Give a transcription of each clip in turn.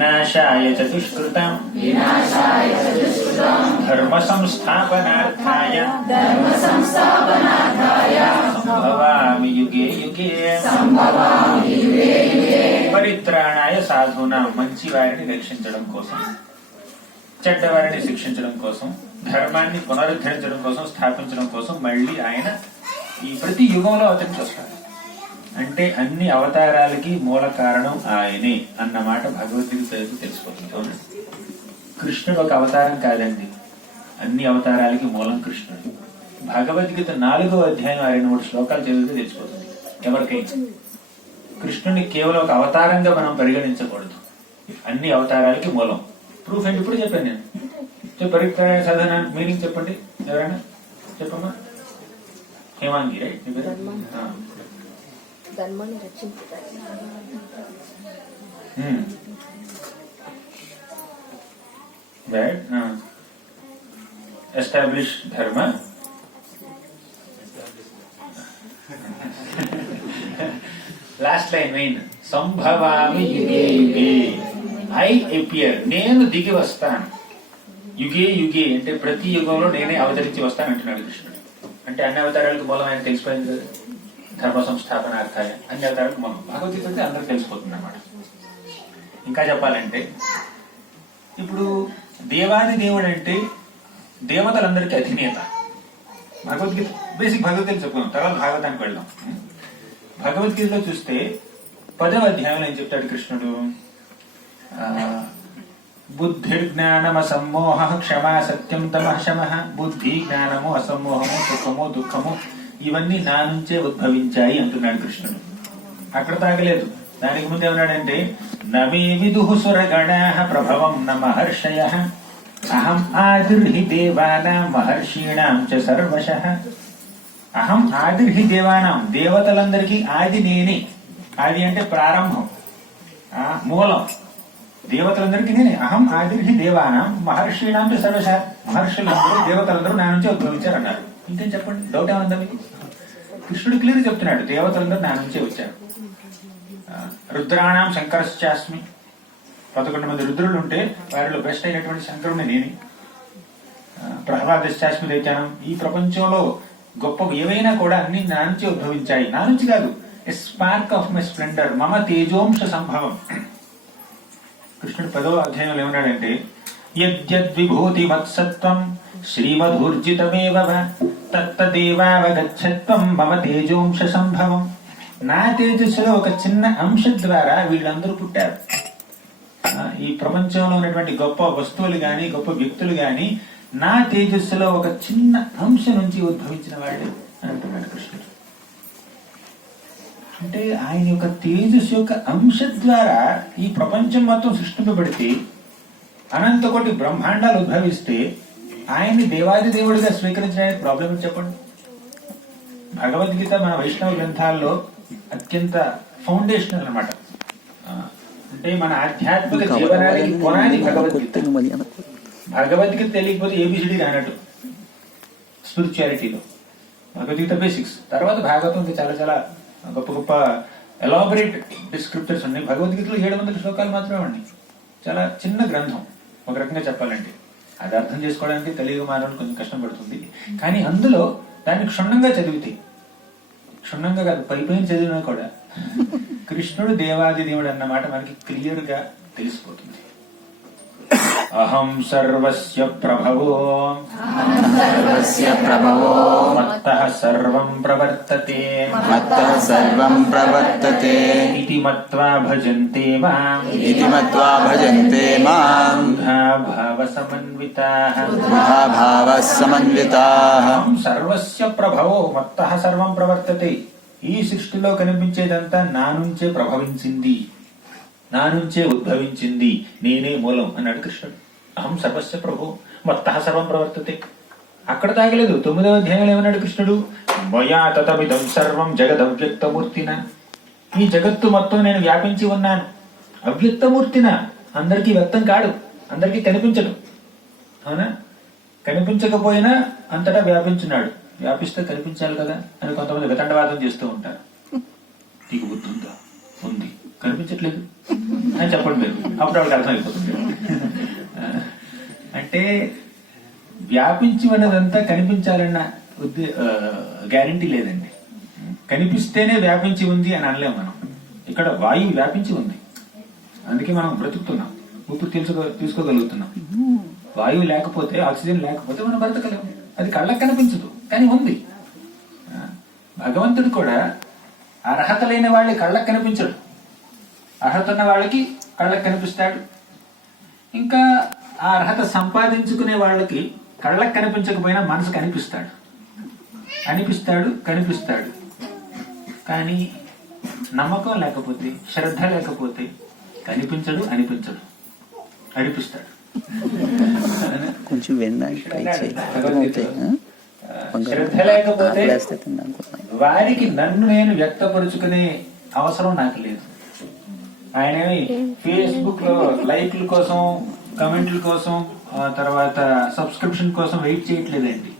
వినాశాయ చ దుష్కృతం ధర్మ సంస్థాపనార్థాయ సంభవామి యుగే యుగే పరిత్రాణాయ సాధూనాం, మంచి వారిని రక్షించడం కోసం, చెడ్డవారిని శిక్షించడం కోసం, ధర్మాన్ని పునరుద్ధరించడం కోసం, స్థాపించడం కోసం మళ్ళీ ఆయన ఈ ప్రతి యుగంలో అవతరించి వస్తాడు. అంటే అన్ని అవతారాలకి మూల కారణం ఆయనే అన్నమాట భగవద్గీత తెలిసిపోతుంది. అవునండి, కృష్ణుడు ఒక అవతారం కాదండి, అన్ని అవతారాలకి మూలం కృష్ణుడు. భగవద్గీత 4వ అధ్యాయం 2 శ్లోకాలు చదివితే తెలిసిపోతుంది ఎవరికైనా. కృష్ణుని కేవలం ఒక అవతారంగా మనం పరిగణించకూడదు, అన్ని అవతారాలకి మూలం. ప్రూఫ్ ఏంటి ఇప్పుడు చెప్పాను నేను. పరిత్రాణ సాధన మీనింగ్ చెప్పండి, ఎవరైనా చెప్పమ్మా. హేమాంగి రైట్? ఎస్టాబ్లిష్ ధర్మ, లాస్ట్ లైన్ మెయిన్, సంభవామి యుగే యుగే, ఐ అపియర్, నేను దిగి వస్తాను. యుగే యుగే అంటే ప్రతి యుగంలో నేనే అవతరించి వస్తాను అంటున్నాడు కృష్ణుడు. అంటే అన్ని అవతారాలకు మూలం ఆయన తెలిసిపోయింది కదా, ధర్మ సంస్థాపనార్థాయ, అన్ని అవతారాలకు మూలం. భగవద్గీత అంటే అందరికి తెలిసిపోతుంది అన్నమాట. ఇంకా చెప్పాలంటే ఇప్పుడు దేవాది దేవుడు అంటే దేవతలందరికీ అధినేత. భగవద్గీత బేసిక్ భగవద్గీత చెప్పుకున్నాం, తర్వాత భాగవతానికి వెళ్దాం. భగవద్గీతలో చూస్తే 10వ అధ్యాయంలో ఏం చెప్తాడు కృష్ణుడు? బుద్ధిర్జ్ఞానం అసమ్మోహ, క్షమా సత్యం తమః శమః. బుద్ధి, జ్ఞానము, అసమ్మోహము, సుఖము, దుఃఖము ఇవన్నీ నా నుంచే ఉద్భవించాయి అంటున్నాడు కృష్ణుడు. అక్కడ తాగలేదు, దానికి ముందు ఏమన్నాడంటే నమే విదుః సురగణాః ప్రభవం న మహర్షయః అహం ఆదిర్హి దేవానాం మహర్షీణాం చ సర్వశః. అహం ఆదిర్హి దేవానాం, దేవతలందరికీ ఆది నేనే. ఆది అంటే ప్రారంభం, మూలం. దేవతలందరికీ నేనే. అహం ఆదిర్హి దేవానాం మహర్షీణాం చ సర్వశః. మహర్షులందరూ దేవతలందరూ నా నుంచే ఉద్భవించారు అన్నారు. ఇంకేం చెప్పండి, డౌట్ ఏమందా మీకు? కృష్ణుడు క్లియర్ చెప్తున్నాడు, దేవతలందరూ నా నుంచే వచ్చారు. రుద్రాణం శంకరశ్చాస్మి, 11 మంది రుద్రులు ఉంటే వారిలో బెస్ట్ అయినటువంటి శంకరుని నేనే. ప్రహ్లాదశ్చాస్మి దైత్యానం, ఈ ప్రపంచంలో గొప్ప ఏవైనా కూడా అన్ని నా నుంచి ఉద్భవించాయి. నా నుంచి కాదు, ఎ స్పార్క్ ఆఫ్ మై స్ప్లెండర్ మమ తేజోంశ సంభవం. కృష్ణుడు 10వ అధ్యాయంలో ఏమన్నాడంటే యద్యద్విభూతి మత్సత్వం శ్రీమధూర్జితమేవ తత్తదేవావగచ్చత్వం మమ తేజోంశ సంభవం. నా తేజస్సులో ఒక చిన్న అంశ ద్వారా వీళ్ళందరూ పుట్టారు. ఈ ప్రపంచంలో ఉన్నటువంటి గొప్ప వస్తువులు గాని, గొప్ప వ్యక్తులు గాని నా తేజస్సులో ఒక చిన్న అంశ నుంచి ఉద్భవించిన వాడే అని అంటున్నాడు కృష్ణుడు. అంటే ఆయన యొక్క తేజస్సు యొక్క అంశ ద్వారా ఈ ప్రపంచం మొత్తం సృష్టింపబడితే, అనంత కోటి బ్రహ్మాండాలు ఉద్భవిస్తే ఆయన్ని దేవాది దేవుడిగా స్వీకరించడానికి ప్రాబ్లం చెప్పండి. భగవద్గీత మన వైష్ణవ గ్రంథాల్లో అత్యంత ఫౌండేషనల్ అన్నమాట. అంటే మన ఆధ్యాత్మిక జీవనానికి పునాది భగవద్గీత. భగవద్గీత తెలియకపోతే ఏబిసిడి రానట్టు స్పిరిచువాలిటీలో. భగవద్గీత బేసిక్స్, తర్వాత భాగవతం చాలా చాలా గొప్ప గొప్ప ఎలాబరేట్ డిస్క్రిప్టర్స్ ఉన్నాయి. భగవద్గీతలో 700 శ్లోకాలు మాత్రమే ఉన్నాయి. చాలా చిన్న గ్రంథం ఒక రకంగా చెప్పాలంటే. అది అర్థం చేసుకోవడానికి తెలియక మానవుడు కొంచెం కష్టం పడుతుంది. కానీ అందులో దాన్ని క్షుణ్ణంగా చదివితే, క్షుణ్ణంగా కాదు పైపైన చదివినా కూడా కృష్ణుడు దేవాది దేవుడు అన్నమాట మనకి క్లియర్ గా తెలిసిపోతుంది. అహం సర్వస్య ప్రభవో మత్తః సర్వం ప్రవర్తతే ఇతి మత్వా భజంతే మాం భావ సమన్వితాః. అహం సర్వస్య ప్రభవో మత్తః సర్వం ప్రవర్తతే. ఈ సృష్టిలో కనిపించేదంతా నా నుంచే ప్రభవించింది, నా నుంచే ఉద్భవించింది, నేనే మూలం అన్నాడు కృష్ణుడు. అహం సర్వస్య ప్రభు మత్తః సర్వం ప్రవర్తతే. అక్కడ తాగలేదు. 9వ అధ్యాయంలో ఏమన్నాడు కృష్ణుడు? మయా తతమిదం సర్వం జగదవ్యక్తమూర్తిన. ఈ జగత్తు మొత్తం నేను వ్యాపించి ఉన్నాను. అవ్యక్తమూర్తిన, అందరికీ వ్యక్తం కాడు, అందరికీ కనిపించడు. అవునా? కనిపించకపోయినా అంతటా వ్యాపించున్నాడు. వ్యాపిస్తే కనిపించాలి కదా అని కొంతమంది వితండవాదం చేస్తూ ఉంటారు. నీకు బుద్ధి ఉందా? ఉంది, కనిపించట్లేదు. అని చెప్పండి మీరు, అప్పుడు వాళ్ళకి అర్థమైపోతుంది. అంటే వ్యాపించి ఉన్నదంతా కనిపించాలన్న గ్యారంటీ లేదండి. కనిపిస్తేనే వ్యాపించి ఉంది అని అనలేము మనం. ఇక్కడ వాయువు వ్యాపించి ఉంది, అందుకే మనం బ్రతుకుతున్నాం, ఊపిరి తీసుకోగలుగుతున్నాం. వాయువు లేకపోతే, ఆక్సిజన్ లేకపోతే మనం బ్రతకలేము. అది కళ్ళకు కనిపించదు కానీ ఉంది. భగవంతుడు కూడా అర్హత లేని వాళ్ళకి కళ్ళకు కనిపించడు, అర్హత ఉన్న వాళ్ళకి కళ్ళకు కనిపిస్తాడు. ఇంకా ఆ అర్హత సంపాదించుకునే వాళ్ళకి కళ్ళకు కనిపించకపోయినా మనసు కనిపిస్తాడు, కనిపిస్తాడు. కానీ నమ్మకం లేకపోతే, శ్రద్ధ లేకపోతే అనిపించడు, అనిపిస్తాడు. కొంచెం శ్రద్ధ లేకపోతే వారికి నన్ను నేను వ్యక్తపరుచుకునే అవసరం నాకు లేదు. ఆయన ఫేస్బుక్ లో లైక్ల కోసం, కమెంట్ల కోసం, తర్వాత సబ్స్క్రిప్షన్ కోసం వెయిట్ చేయట్లేదండి.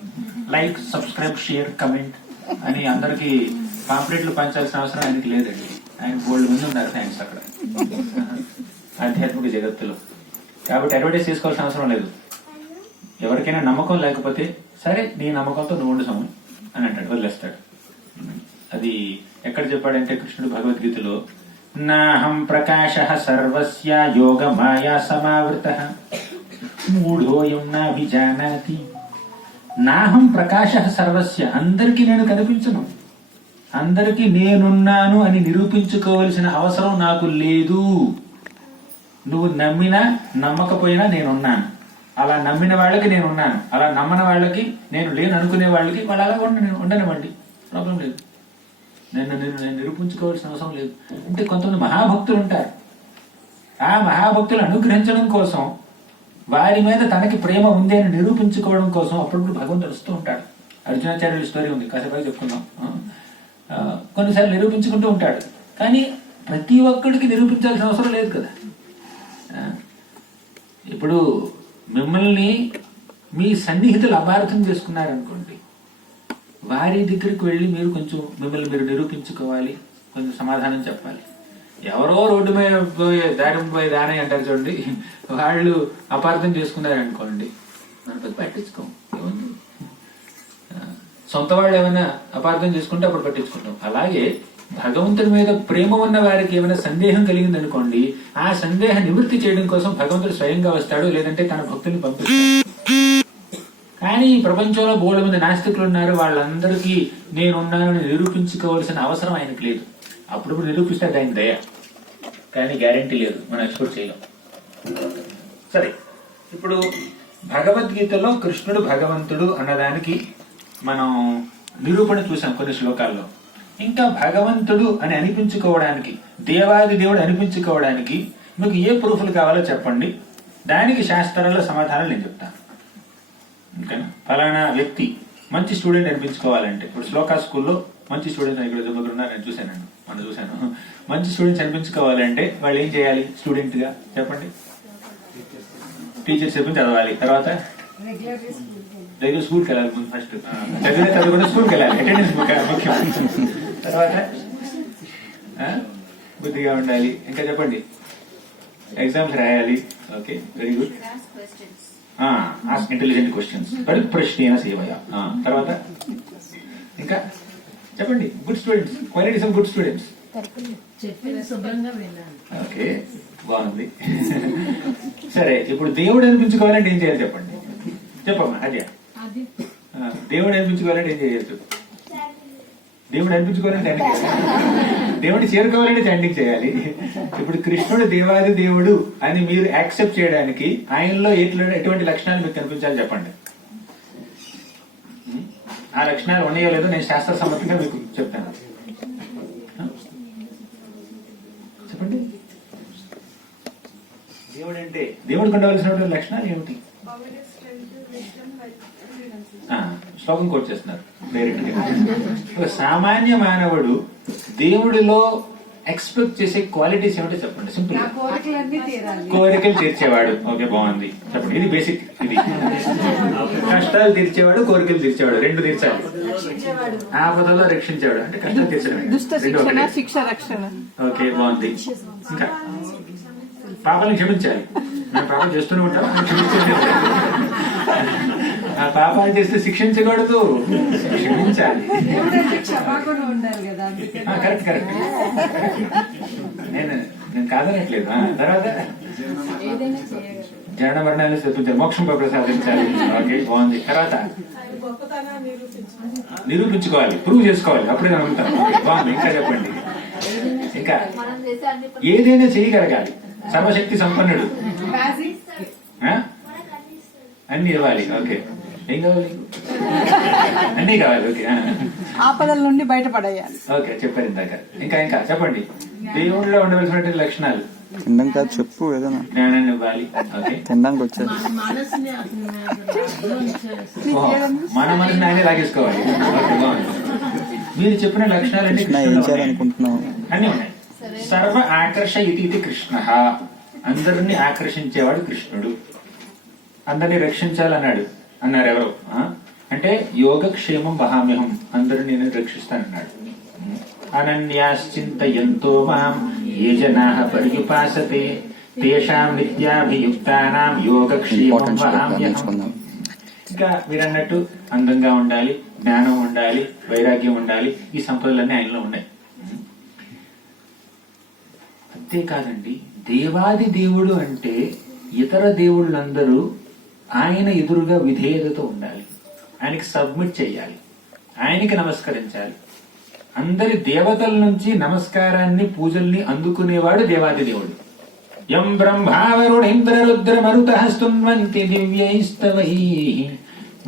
లైక్, సబ్స్క్రైబ్, షేర్, కమెంట్ అని అందరికి పాంప్లెట్లు పంచాల్సిన అవసరం ఆయనకి లేదండి. ఆయన బోల్డ్ మంది ఉన్నారు ఫ్యాన్స్ అక్కడ ఆధ్యాత్మిక జగత్తులో. కాబట్టి అడ్వర్టైజ్ చేసుకోవాల్సిన అవసరం లేదు. ఎవరికైనా నమ్మకం లేకపోతే సరే నీ నమ్మకంతో నువ్వు ఉండు సమయం అని అంటాడు, వదిలేస్తాడు. అది ఎక్కడ చెప్పాడంటే కృష్ణుడు భగవద్గీతలో, నాహం ప్రకాశ సర్వస్య యోగ మాయా సమావృత మూఢోయం నాభిజానాతి. నాహం ప్రకాశ సర్వస్య, అందరికీ నేను కనిపించను, అందరికీ నేనున్నాను అని నిరూపించుకోవలసిన అవసరం నాకు లేదు. నువ్వు నమ్మినా నమ్మకపోయినా నేనున్నాను. అలా నమ్మిన వాళ్ళకి నేనున్నాను, అలా నమ్మని వాళ్ళకి నేను లేను అనుకునే వాళ్ళకి వాళ్ళు అలా ఉండనివ్వండి, ప్రాబ్లం లేదు. నేను నిరూపించుకోవాల్సిన అవసరం లేదు. అంటే కొంతమంది మహాభక్తులు ఉంటారు, ఆ భక్తులు అనుగ్రహించడం కోసం, వారి మీద తనకి ప్రేమ ఉంది అని నిరూపించుకోవడం కోసం అప్పుడప్పుడు భగవంతుడు వస్తూ ఉంటాడు. అర్జునాచార్యుల స్టోరీ ఉంది, కాసేపు చెప్పుకుందాం. కొన్నిసార్లు నిరూపించుకుంటూ ఉంటాడు, కానీ ప్రతి ఒక్కడికి నిరూపించాల్సిన అవసరం లేదు కదా. ఇప్పుడు మిమ్మల్ని మీ సన్నిహితులు అపార్థం చేసుకున్నారనుకోండి, వారి దగ్గరికి వెళ్ళి మీరు కొంచెం మిమ్మల్ని మీరు నిరూపించుకోవాలి, కొంచెం సమాధానం చెప్పాలి. ఎవరో రోడ్డు మీద పోయి దాని అంటారు చూడండి, వాళ్ళు అపార్థం చేసుకున్నారనుకోండి, మనం పెద్ద పట్టించుకోం. ఏముంది, సొంత వాళ్ళు ఏమైనా అపార్థం చేసుకుంటే అప్పుడు పట్టించుకుంటాం. అలాగే భగవంతుడి మీద ప్రేమ ఉన్న వారికి ఏమైనా సందేహం కలిగింది అనుకోండి, ఆ సందేహ నివృత్తి చేయడం కోసం భగవంతుడు స్వయంగా వస్తాడు, లేదంటే తన భక్తుల్ని పంపిస్తాడు. కానీ ఈ ప్రపంచంలో బోల్డ్ మంది నాస్తికులు ఉన్నారు, వాళ్ళందరికీ నేనున్నానని నిరూపించుకోవాల్సిన అవసరం ఆయనకు లేదు. అప్పుడప్పుడు నిరూపిస్తాడు ఆయన దయ, కానీ గ్యారంటీ లేదు, మనం ఎక్స్పెక్ట్ చేయలేం. సరే, ఇప్పుడు భగవద్గీతలో కృష్ణుడు భగవంతుడు అన్నదానికి మనం నిరూపణ చూసాం కొన్ని శ్లోకాల్లో. ఇంకా భగవంతుడు అని అనిపించుకోవడానికి, దేవాది దేవుడు అనిపించుకోవడానికి మీకు ఏ ప్రూఫ్లు కావాలో చెప్పండి, దానికి శాస్త్రాల్లో సమాధానాలు నేను చెప్తాను. ఓకేనా? ఫలానా వ్యక్తి మంచి స్టూడెంట్ అనిపించుకోవాలంటే, ఇప్పుడు శ్లోకా స్కూల్లో మంచి స్టూడెంట్స్ ఇక్కడ దగ్గర ఉన్నారు, నేను చూశాను. మంచి స్టూడెంట్స్ అనిపించుకోవాలంటే వాళ్ళు ఏం చేయాలి? స్టూడెంట్ గా చెప్పండి. టీచర్స్ చెప్పింది చదవాలి, తర్వాత రెగ్యులర్ స్కూల్కి వెళ్ళాలి. ముందు ఫస్ట్ చదివిన స్కూల్కి వెళ్ళాలి, అటెండెన్స్ ముఖ్యం. తర్వాత బుద్ధిగా ఉండాలి. ఇంకా చెప్పండి, ఎగ్జామ్స్ రాయాలి. Okay, very good. Ask intelligent questions, ప్రశ్న సేవయ. తర్వాత ఇంకా చెప్పండి, good students, qualities of good students. Okay, బాగుంది. సరే, ఇప్పుడు దేవుడు అనిపించుకోవాలంటే ఏం చేయాలి చెప్పండి, చెప్పమ్మా. అదే దేవుడు అనిపించుకోవాలంటే ఏం చేయాలి చెప్పు. దేవుడు అనిపించుకోవాలంటే దేవుడిని చేరుకోవాలంటే చాంటింగ్ చేయాలి. ఇప్పుడు కృష్ణుడు దేవాది దేవుడు అని మీరు యాక్సెప్ట్ చేయడానికి ఆయనలో ఎటువంటి లక్షణాలు మీకు కనిపించాలి చెప్పండి. ఆ లక్షణాలు ఉన్నాయో లేదో నేను శాస్త్ర సమ్మతంగా మీకు చెప్తాను. చెప్పండి, దేవుడు అంటే దేవుడికి ఉండవలసినటువంటి లక్షణాలు ఏమిటి? శ్లోకం కోట్ చేస్తున్నారు డైరెక్ట్. సామాన్య మానవుడు దేవుడిలో ఎక్స్పెక్ట్ చేసే క్వాలిటీస్ ఏమిటో చెప్పండి. సింపుల్, కోరికలు తీర్చేవాడు. ఓకే, బాగుంది, చెప్పండి. ఇది బేసిక్. ఇది కష్టాలు తీర్చేవాడు, కోరికలు తీర్చేవాడు, రెండు తీర్చాలి. ఆపదలో రక్షించేవాడు అంటే కష్టం తీర్చడం. దుష్ట శిక్షణ, శిక్ష రక్షణ. ఓకే, బాగుంది. ఇంకా పాపాలను క్షమించాలి. మేము పాపం చేస్తూనే ఉంటాం, క్షమించండి. ఆ పాపాలు చేస్తే శిక్షించకూడదు, క్షమించాలి. కరెక్ట్ కరెక్ట్, నేను కాదనట్లేదు. తర్వాత జనన మరణాలు స్థితించాలి, మోక్షం ప్రసాదించాలి. ఓకే, బాగుంది. తర్వాత నిరూపించుకోవాలి, ప్రూవ్ చేసుకోవాలి, అప్పుడే నమ్ముతాను. బాగుంది. ఇంకా చెప్పండి. ఇంకా ఏదైనా చేయగలగాలి, సర్వశక్తి సంపన్నుడు, అన్ని ఇవ్వాలి. ఓకే, ఏం కావాలి? అన్ని కావాలి. ఓకే, ఆపదల నుండి బయటపడేయాలి. ఓకే, చెప్పారు ఇందాక. ఇంకా ఇంకా చెప్పండి. దేవుడిలో ఉండవలసినటువంటి లక్షణాలు తినడం కాదు, చెప్పు ఏదైనా. జ్ఞానాన్ని ఇవ్వాలి. ఓకే, తినడానికి వచ్చారు. మన మనసుని ఆయనే లాగేసుకోవాలి. ఓకే, బాగుంది. మీరు చెప్పిన లక్షణాలన్నీ ఏం చేయాలనుకుంటున్నావు? అన్ని ఉన్నాయి. సర్వ ఆకర్ష ఇది కృష్ణ, అందరినీ ఆకర్షించేవాడు కృష్ణుడు. అందరినీ రక్షించాలన్నాడు. అన్నారు ఎవరు అంటే యోగక్షేమం వహామ్యహం, అందరినీ నేను రక్షిస్తానన్నాడు. అనన్యాశ్చింతయంతో మాం ఏ జనాః పర్యుపాసతే తేషాం నిత్యాభియుక్తానాం యోగక్షేమం వహామ్యహం. ఇంకా మీరన్నట్టు అందంగా ఉండాలి, జ్ఞానం ఉండాలి, వైరాగ్యం ఉండాలి. ఈ సంపదలన్నీ ఆయనలో ఉన్నాయి. అంతేకాదండి, దేవాది దేవుడు అంటే ఇతర దేవుళ్ళందరూ ఆయన ఎదురుగా విధేయతతో ఉండాలి, ఆయనకి సబ్మిట్ చేయాలి, ఆయనకి నమస్కరించాలి. అందరి దేవతల నుంచి నమస్కారాన్ని, పూజల్ని అందుకునేవాడు దేవాది దేవుడు. యం బ్రహ్మావరుణేంద్ర రుద్ర మరుతః స్తున్వంతి దివ్యైస్తవైః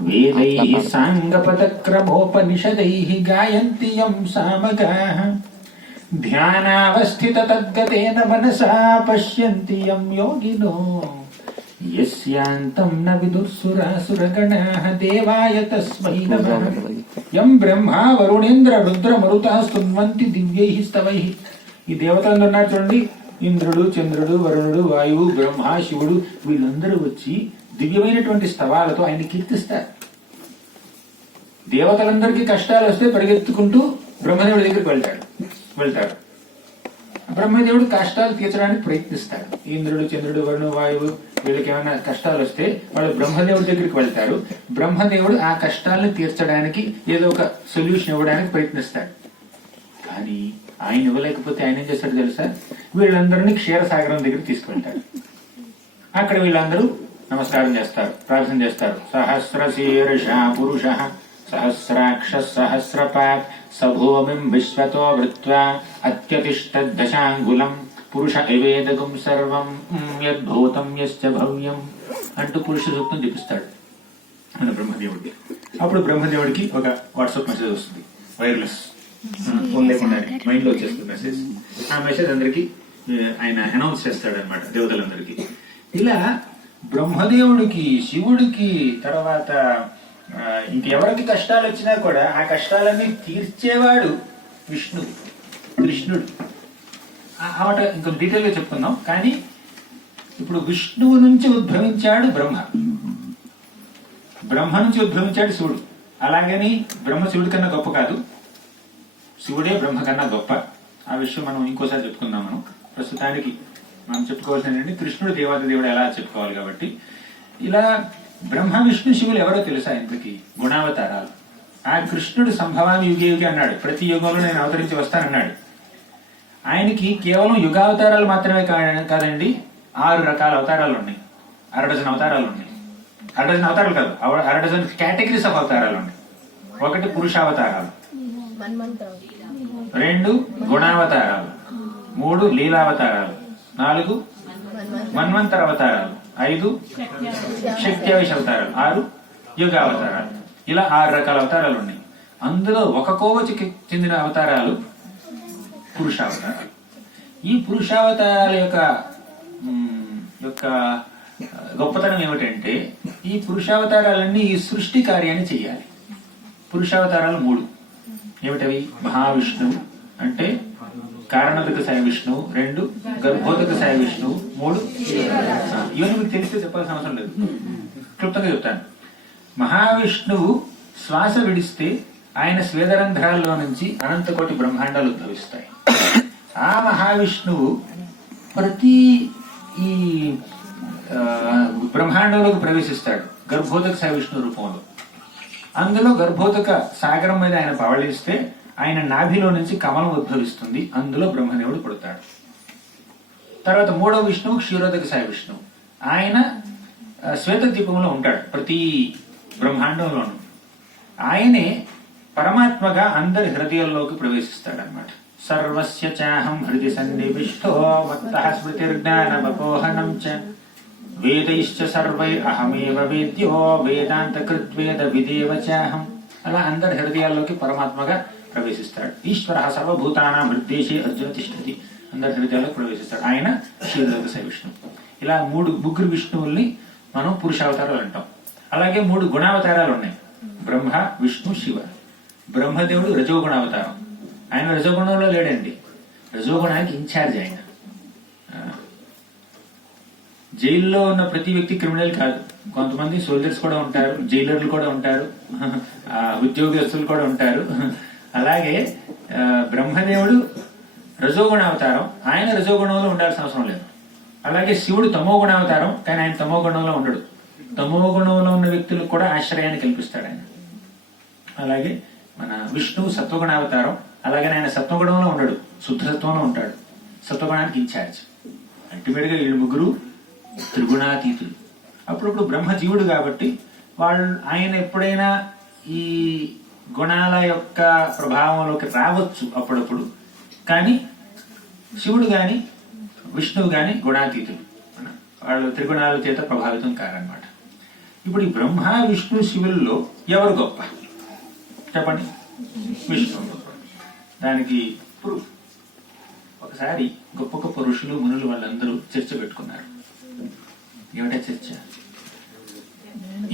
వేదైః సాంగపతక్రమోపనిషదైః గాయంతి యం సామగాః ధ్యానావస్థిత తద్గతేన మనసా పశ్యంతి యం యోగినో యస్యాంతం న విదుర్సురాసురగణాః దేవాయ తస్మై నమః. యం బ్రహ్మా వరుణేంద్ర రుద్ర మరుతః స్తున్వంతి దివ్యైః స్తవైః. ఈ దేవతలందరూ ఉన్నారు చూడండి, ఇంద్రుడు, చంద్రుడు, వరుణుడు, వాయువు, బ్రహ్మ, శివుడు, వీళ్ళందరూ వచ్చి దివ్యమైనటువంటి స్తవాలతో ఆయన కీర్తిస్తారు. దేవతలందరికీ కష్టాలు వస్తే పరిగెత్తుకుంటూ బ్రహ్మదేవుడి దగ్గరికి వెళ్తాడు. బ్రహ్మదేవుడు కష్టాలు తీర్చడానికి ప్రయత్నిస్తాడు. ఇంద్రుడు, చంద్రుడు, వరుణుడు, వాయువు వీళ్ళకి ఏమైనా కష్టాలు వస్తే వాళ్ళు బ్రహ్మదేవుడి దగ్గరికి వెళ్తారు. బ్రహ్మదేవుడు ఆ కష్టాలను తీర్చడానికి ఏదో ఒక సొల్యూషన్ ఇవ్వడానికి ప్రయత్నిస్తాడు. కానీ ఆయన ఇవ్వలేకపోతే ఆయన ఏం చేస్తాడు తెలుసా? వీళ్ళందరినీ క్షీరసాగరం దగ్గరికి తీసుకువెళ్తాడు. అక్కడ వీళ్ళందరూ నమస్కారం చేస్తారు, ప్రార్థన చేస్తారు. సహస్రశీర్ష పురుష సహస్రాక్ష సహస్రపాత్ సభూమిం విశ్వతో వృత్వా అత్యతిష్టదశాంగులం పురుష ఇవేదకం సర్వం యద్భూతం యశ్చ భవ్యం అంటూ పురుష సూక్తం చెప్పిస్తాడు మన బ్రహ్మదేవుడికి. అప్పుడు బ్రహ్మదేవుడికి ఒక వాట్సాప్ మెసేజ్ వస్తుంది, వైర్లెస్, ఫోన్ లేకుండా మైండ్ లో వచ్చేస్తుంది మెసేజ్. ఆ మెసేజ్ అందరికి ఆయన అనౌన్స్ చేస్తాడు అనమాట దేవతలందరికీ. ఇలా బ్రహ్మదేవుడికి, శివుడికి, తర్వాత ఇంకెవరికి కష్టాలు వచ్చినా కూడా ఆ కష్టాలన్నీ తీర్చేవాడు విష్ణువు, కృష్ణుడు. ఆట ఇంకా డీటెయిల్ గా చెప్పుకుందాం. కానీ ఇప్పుడు విష్ణువు నుంచి ఉద్భవించాడు బ్రహ్మ, బ్రహ్మ నుంచి ఉద్భవించాడు శివుడు. అలాగని బ్రహ్మ శివుడి కన్నా గొప్ప కాదు, శివుడే బ్రహ్మ కన్నా గొప్ప. ఆ విషయం మనం ఇంకోసారి చెప్పుకుందాం. మనం ప్రస్తుతానికి మనం చెప్పుకోవాల్సింది ఏంటంటే కృష్ణుడు దేవాది దేవుడు ఎలా చెప్పుకోవాలి. కాబట్టి ఇలా బ్రహ్మ విష్ణు శివులు ఎవరో తెలుసా? ఇంతకీ గుణావతారాలు. ఆ కృష్ణుడు సంభవామి యుగే యుగే అన్నాడు, ప్రతి యుగంలో నేను అవతరించి వస్తానన్నాడు. ఆయనకి కేవలం యుగావతారాలు మాత్రమే కాదండి, 6 రకాల అవతారాలు ఉన్నాయి, 6 డజన్ అవతారాలు ఉన్నాయి. 6 డజన్ అవతారాలు కాదు, 6 డజన్ కేటగిరీస్ ఆఫ్ అవతారాలు ఉన్నాయి. 1 పురుషావతారాలు, 2 గుణావతారాలు, 3 లీలావతారాలు, 4 మన్వంతర అవతారాలు, 5 శక్త్యావేశ అవతారాలు, 6 యుగావతారాలు. ఇలా 6 రకాల అవతారాలు ఉన్నాయి. అందులో ఒక కోవకి చెందిన అవతారాలు పురుషావతారాలు. ఈ పురుషావతారాల యొక్క గొప్పతనం ఏమిటంటే ఈ పురుషావతారాలన్నీ ఈ సృష్టి కార్యాన్ని చేయాలి. పురుషావతారాలు 3 ఏమిటవి? మహావిష్ణువు అంటే కారణోదక సాయి విష్ణువు, 2 గర్భోదక సాయి విష్ణువు, 3 ఇవన్నీ మీకు తెలిస్తే చెప్పాల్సిన అవసరం లేదు, క్లుప్తంగా చెప్తాను. మహావిష్ణువు శ్వాస విడిస్తే ఆయన స్వేదరంధ్రాల్లో నుంచి అనంతకోటి బ్రహ్మాండాలు ఉద్భవిస్తాయి. ఆ మహావిష్ణువు ప్రతి ఈ బ్రహ్మాండంలోకి ప్రవేశిస్తాడు గర్భోదక విష్ణు రూపంలో. అందులో గర్భోదక సాగరం మీద ఆయన పవళిస్తే ఆయన నాభిలో నుంచి కమలం ఉద్భవిస్తుంది, అందులో బ్రహ్మదేవుడు పుడతాడు. తర్వాత మూడవ విష్ణువు క్షీరోదక విష్ణువు, ఆయన శ్వేత దీపంలో ఉంటాడు ప్రతి బ్రహ్మాండంలోనూ. ఆయనే పరమాత్మగా అందరి హృదయాల్లోకి ప్రవేశిస్తాడు అన్నమాట. సర్వస్య చాహం హృది సన్నివిష్టో మత్తః స్మృతిర్జ్ఞానమపోహనం చ వేదైశ్చ సర్వై అహమేవ వేద్యో వేదాంత కృద్వేద విదేవ చాహం. అలా అందరి హృదయాల్లోకి పరమాత్మగా ప్రవేశిస్తాడు. ఈశ్వర సర్వభూతానాం హృద్దేశే అర్జున తిష్టతి, అందరి హృదయాల్లోకి ప్రవేశిస్తాడు. ఆయన క్షీరోదక విష్ణువు. ఇలా ముగ్గురు విష్ణువుల్ని మనం పురుషావతారాలు అంటాం. అలాగే 3 గుణావతారాలు ఉన్నాయి, బ్రహ్మ విష్ణు శివ. బ్రహ్మదేవుడు రజోగుణావతారం, ఆయన రజోగుణంలో లేడండి, రజోగుణానికి ఇన్ఛార్జ్ ఆయన. జైల్లో ఉన్న ప్రతి వ్యక్తి క్రిమినల్ కాదు, కొంతమంది సోల్జర్స్ కూడా ఉంటారు, జైలర్లు కూడా ఉంటారు, ఉద్యోగస్తులు కూడా ఉంటారు. అలాగే బ్రహ్మదేవుడు రజోగుణావతారం, ఆయన రజోగుణంలో ఉండాల్సిన అవసరం లేదు. అలాగే శివుడు తమో గుణావతారం, కానీ ఆయన తమో గుణంలో ఉండడు, తమో గుణంలో ఉన్న వ్యక్తులకు కూడా ఆశ్రయాన్ని కల్పిస్తాడు ఆయన. అలాగే మన విష్ణువు సత్వగుణావతారం, అలాగే ఆయన సత్వగుణంలో ఉండడు, శుద్ధ సత్వంలో ఉంటాడు, సత్వగుణానికి ఇన్ఛార్జ్. అల్టిమేట్ గా వీళ్ళు ముగ్గురు త్రిగుణాతీతులు. అప్పుడప్పుడు బ్రహ్మ జీవుడు కాబట్టి ఆయన ఎప్పుడైనా ఈ గుణాల యొక్క ప్రభావంలోకి రావచ్చు అప్పుడప్పుడు, కానీ శివుడు గాని విష్ణువు గాని గుణాతీతులు, వాళ్ళు త్రిగుణాల చేత ప్రభావితం కారన్నమాట. ఇప్పుడు ఈ బ్రహ్మ విష్ణు శివుల్లో ఎవరు గొప్ప చెప్పండి? విష్ణువు. దానికి ప్రూఫ్, ఒకసారి గొప్ప గొప్ప ఋషులు మునులు వాళ్ళందరూ చర్చ పెట్టుకున్నారు. ఏమిటా చర్చ?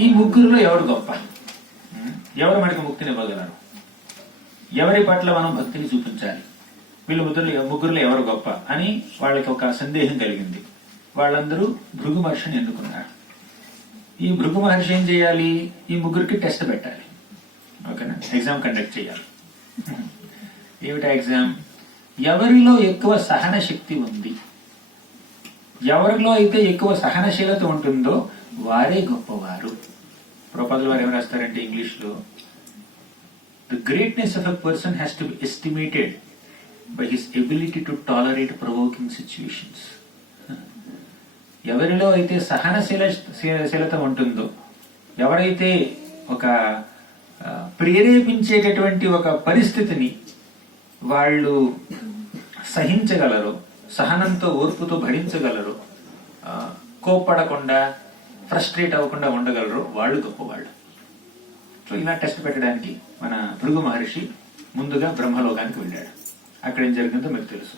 ఈ ముగ్గురులో ఎవరు గొప్ప, ఎవరు మనకి ముక్తిని ఇవ్వగలరు, ఎవరి పట్ల మనం భక్తిని చూపించాలి, వీళ్ళ ముగ్గురులో ఎవరు గొప్ప అని వాళ్ళకి ఒక సందేహం కలిగింది. వాళ్ళందరూ భృగు మహర్షిని ఎన్నుకున్నారు. ఈ భృగు మహర్షి ఏం చేయాలి? ఈ ముగ్గురికి టెస్ట్ పెట్టాలి, ఓకేనా, ఎగ్జామ్ కండక్ట్ చేయాలి. ఏమిటా ఎగ్జామ్? ఎవరిలో ఎక్కువ సహన శక్తి ఉంది, ఎవరిలో అయితే ఎక్కువ సహనశీలత ఉంటుందో వారే గొప్పవారు. ప్రభుపాదుల వారు ఏమి రాస్తారంటే ఇంగ్లీష్ లో, the greatness of a person has to be estimated by his ability to tolerate provoking situations. ఎవరిలో అయితే సహనశీలత ఉంటుందో, ఎవరైతే ఒక ప్రేరేపించేటటువంటి ఒక పరిస్థితిని వాళ్ళు సహించగలరో, సహనంతో ఓర్పుతో భరించగలరు, కోప్పడకుండా ఫ్రస్ట్రేట్ అవ్వకుండా ఉండగలరు, వాళ్ళు గొప్పవాళ్ళు. సో ఇలా టెస్ట్ పెట్టడానికి మన భృగు మహర్షి ముందుగా బ్రహ్మలోకానికి వెళ్ళాడు. అక్కడ ఏం జరిగిందో మీకు తెలుసు.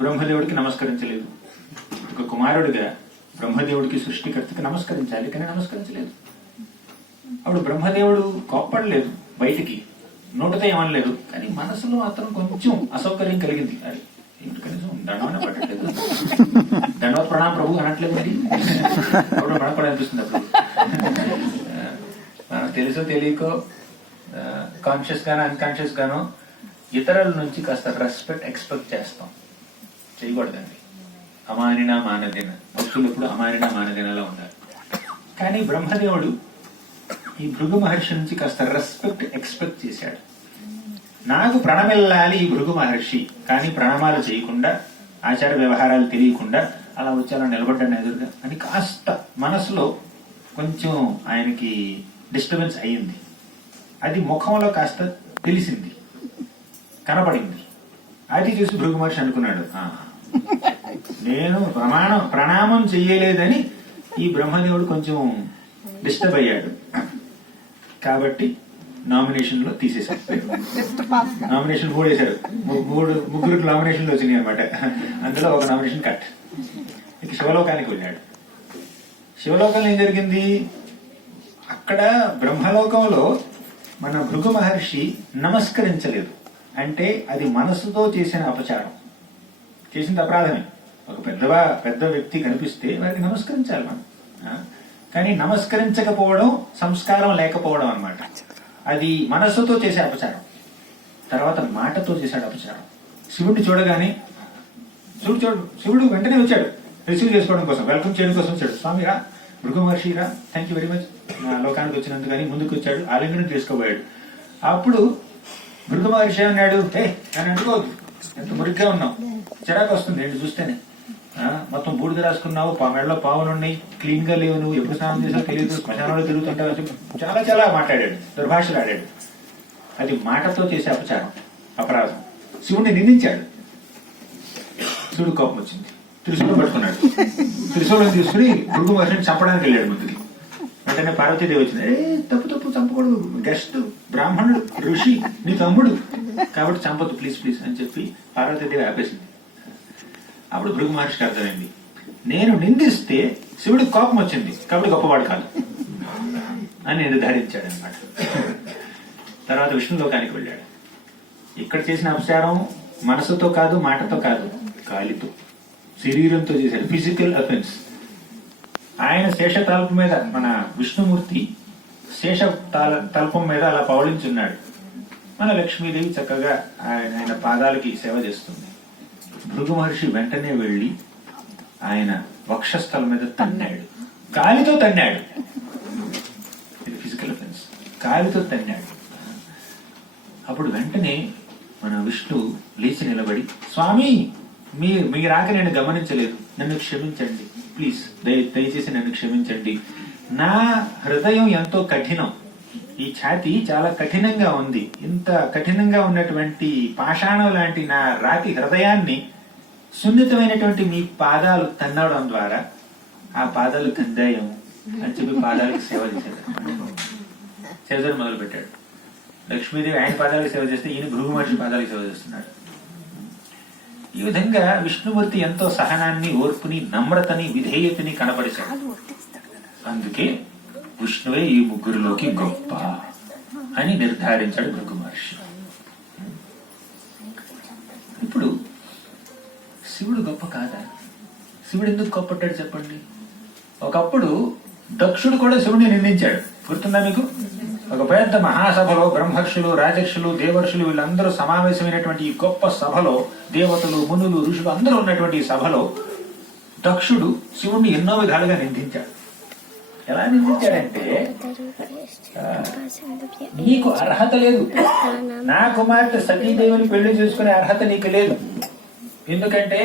బ్రహ్మదేవుడికి నమస్కరించలేదు. ఒక కుమారుడిగా బ్రహ్మదేవుడికి సృష్టికర్తకి నమస్కరించాలి, కానీ నమస్కరించలేదు. అప్పుడు బ్రహ్మదేవుడు కోప్పడలేదు, బయటికి నోటితో ఏమనలేదు, కానీ మనసులో మాత్రం కొంచెం అసౌకర్యం కలిగింది. అది కనీసం దండవనే పట్టట్లేదు, దండవ ప్రణామ ప్రభు అనట్లేదు, మరి అప్పుడు మనకు కూడా అనిపిస్తుంది. అప్పుడు మనం తెలుసో తెలియకో, కాన్షియస్ గానో అన్కాన్షియస్ గానో ఇతరుల నుంచి కాస్త రెస్పెక్ట్ ఎక్స్పెక్ట్ చేస్తాం. చేయకూడదండి. అమానినా మానదిన, భక్తులు ఎప్పుడు అమానినా మానదినలా ఉండాలి. కానీ బ్రహ్మదేవుడు ఈ భృగు మహర్షి నుంచి కాస్త రెస్పెక్ట్ ఎక్స్పెక్ట్ చేశాడు. నాకు ప్రణమిల్లాలి ఈ భృగు మహర్షి, కానీ ప్రణామాలు చేయకుండా, ఆచార వ్యవహారాలు తెలియకుండా అలా వచ్చి అలా నిలబడ్డాను ఎదురుగా అని కాస్త మనసులో కొంచెం ఆయనకి డిస్టర్బెన్స్ అయ్యింది. అది ముఖంలో కాస్త తెలిసింది, కనపడింది. అది చూసి భృగు మహర్షి అనుకున్నాడు, నేను ప్రణామం చెయ్యలేదని ఈ బ్రహ్మదేవుడు కొంచెం డిస్టర్బ్ అయ్యాడు. కాబట్టి నామినేషన్ లో తీసేశారు. నామినేషన్ 3 వేశారు, ముగ్గురికి నామినేషన్లు వచ్చినాయి అనమాట. అందులో ఒక నామినేషన్ కట్. ఇక శివలోకానికి వెళ్ళాడు. శివలోకంలో ఏం జరిగింది? అక్కడ బ్రహ్మలోకంలో మన భృగు మహర్షి నమస్కరించలేదు. అంటే అది మనసుతో చేసిన అపచారం, చేసిన అపరాధమే. ఒక పెద్ద వ్యక్తి కనిపిస్తే వారికి నమస్కరించాలి మనం. కానీ నమస్కరించకపోవడం సంస్కారం లేకపోవడం అన్నమాట. అది మనస్సుతో చేసే అపచారం, తర్వాత మాటతో చేశాడు అపచారం. శివుడిని చూడగానే శివుడు వెంటనే వచ్చాడు రిసీవ్ చేసుకోవడం కోసం, వెల్కమ్ చేయడం కోసం వచ్చాడు. స్వామి రా, భృగు మహర్షి రా, థ్యాంక్ యూ వెరీ మచ్ నా లోకానికి వచ్చినందుకు అని ముందుకు వచ్చాడు, ఆలింగనం చేసుకోబోయాడు. అప్పుడు భృగు మహర్షి అన్నాడు, హే అని అనుకోవద్దు, ఎంత మురిగ్గా ఉన్నావు, చిరాకు వస్తుంది ఏంటి చూస్తేనే, మొత్తం బూడిద రాసుకున్నావు, మెడలో పావులు ఉన్నాయి, క్లీన్ గా లేవు, నువ్వు ఎప్పుడు స్నానం చేసావు తెలియదు, శ్మశానంలో తిరుగుతుంటావు అని చెప్పి చాలా చాలా మాట్లాడాడు, దుర్భాషలు ఆడాడు. అది మాటతో చేసే అపచారం, అపరాధం. శివుడిని నిందించాడు. శివుడు కోపం వచ్చింది, త్రిశూలం పట్టుకున్నాడు. త్రిశూలం తీసుకుని భృగు మహర్షిని చంపడానికి వెళ్ళాడు ముందుకి. వెంటనే పార్వతీదేవి వచ్చింది, తప్పు చంపకూడదు, గెస్ట్ బ్రాహ్మణుడు ఋషి నీ తమ్ముడు కాబట్టి చంపొద్దు ప్లీజ్ అని చెప్పి పార్వతీదేవి ఆపేసింది. అప్పుడు భృగు మహర్షికి అర్థమైంది, నేను నిందిస్తే శివుడికి కోపం వచ్చింది కాబట్టి గొప్పవాడు కాదు అని నిర్ధారించాడు అనమాట. తర్వాత విష్ణులోకానికి వెళ్ళాడు. ఇక్కడ చేసిన అపచారం మనసుతో కాదు, మాటతో కాదు, కాలితో, శరీరంతో చేశాడు, ఫిజికల్ అఫెన్స్. ఆయన శేష తల్పం మీద, మన విష్ణుమూర్తి శేష తల్పం మీద అలా పవళించున్నాడు. మన లక్ష్మీదేవి చక్కగా ఆయన పాదాలకి సేవ చేస్తుంది. భృగు మహర్షి వెంటనే వెళ్లి ఆయన వక్షస్థలం మీద తన్నాడు, కాలితో తన్నాడు. ఇది ఫిజికల్ అఫెన్స్, కాలితో తన్నాడు. అప్పుడు వెంటనే మన విష్ణు లేచి నిలబడి, స్వామి మీ రాక నేను గమనించలేదు, నన్ను క్షమించండి ప్లీజ్, దయచేసి నన్ను క్షమించండి. నా హృదయం ఎంతో కఠినం, ఈ ఛాతి చాలా కఠినంగా ఉంది. ఇంత కఠినంగా ఉన్నటువంటి పాషాణం లాంటి నా రాతి హృదయాన్ని సున్నితమైనటువంటి మీ పాదాలు తన్నడం ద్వారా ఆ పాదాలు కందాయం అని చెప్పి పాదాలకు సేవ చేశాడు. సేవ మొదలు పెట్టాడు. లక్ష్మీదేవి ఆయన పాదాలకు సేవ చేస్తే ఈయన భృగు మహర్షి పాదాలకు సేవ చేస్తున్నాడు. ఈ విధంగా విష్ణుమూర్తి ఎంతో సహనాన్ని, ఓర్పుని, నమ్రతని, విధేయతని కనపరిచాడు. అందుకే విష్ణువే ఈ ముగ్గురిలోకి గొప్ప అని నిర్ధారించాడు భృగు మహర్షి. ఇప్పుడు శివుడు గొప్ప కాదా? శివుడు ఎందుకు గొప్పట్టాడు చెప్పండి. ఒకప్పుడు దక్షుడు కూడా శివుడిని నిందించాడు, గుర్తుందా మీకు? ఒక పెద్ద మహాసభలో బ్రహ్మర్షులు, రాజర్షులు, దేవర్షులు వీళ్ళందరూ సమావేశమైనటువంటి ఈ గొప్ప సభలో, దేవతలు, మునులు, ఋషులు అందరూ ఉన్నటువంటి ఈ సభలో దక్షుడు శివుడిని ఎన్నో విధాలుగా నిందించాడు. ఎలా నిందించాడంటే, నీకు అర్హత లేదు, నా కుమార్తె సతీదేవిని పెళ్లి చేసుకునే అర్హత నీకు లేదు. ఎందుకంటే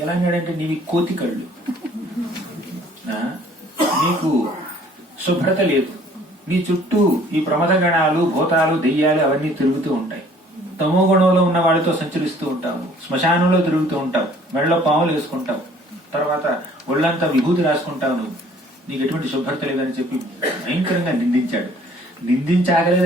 ఎలా అన్నాడంటే, నీవి కోతి కళ్ళు, నీకు శుభ్రత లేదు, నీ చుట్టూ ఈ ప్రమద గణాలు, భూతాలు, దెయ్యాలు అవన్నీ తిరుగుతూ ఉంటాయి. తమో గుణంలో ఉన్న వాడితో సంచరిస్తూ ఉంటావు, శ్మశానంలో తిరుగుతూ ఉంటావు, మెడలో పాములు వేసుకుంటావు, తర్వాత ఒళ్ళంతా విభూతి రాసుకుంటావు, నీకు ఎటువంటి శుభ్రత లేదని చెప్పి భయంకరంగా నిందించాడు. నిందించాగలేదు